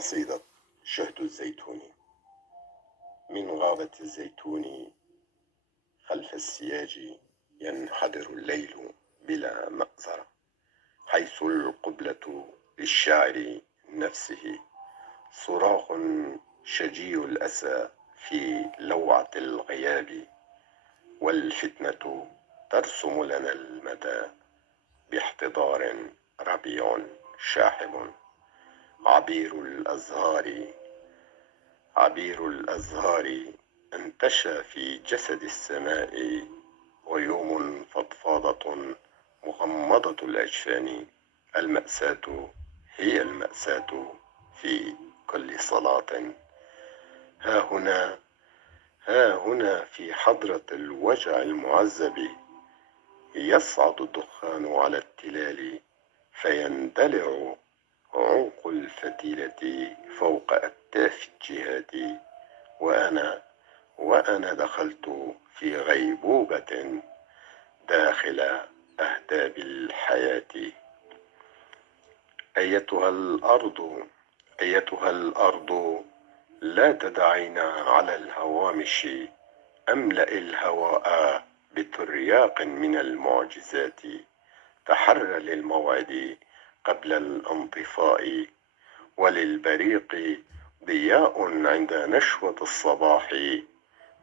قصيدة شهد الزيتون. من غابة الزيتون خلف السياج ينحدر الليل بلا مأزرة، حيث القبلة للشاعر نفسه صراخ شجي الأسى في لوعة الغياب، والفتنة ترسم لنا المدى باحتضار ربيع شاحب. عبير الأزهار عبير الأزهار انتشى في جسد السماء، غيوم فضفاضة مغمضة الأجفان. المأساة هي المأساة في كل صلاة. ها هنا ها هنا في حضرة الوجع المعذب يصعد الدخان على التلال، فيندلع عنق الفتيلة فوق أكتاف الجهاد. وأنا دخلت في غيبوبة داخل أهداب الحياة. أيتها الأرض أيتها الأرض لا تدعين على الهوامش، أملأ الهواء بترياق من المعجزات. تحر للموعد قبل الانطفاء، وللبريق ضياء عند نشوة الصباح.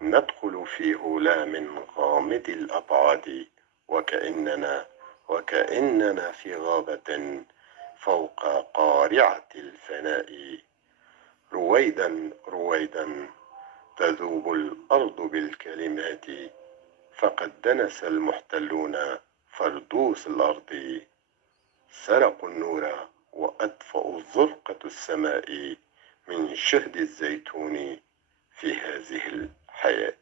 ندخل في هلام غامض الأبعاد، وكأننا في غابة فوق قارعة الفناء. رويدا رويدا تذوب الأرض بالكلمات، فقد دنس المحتلون فردوس الأرض. سرقوا النور وأطفأوا زرقة السماء من شهد الزيتون في هذه الحياة.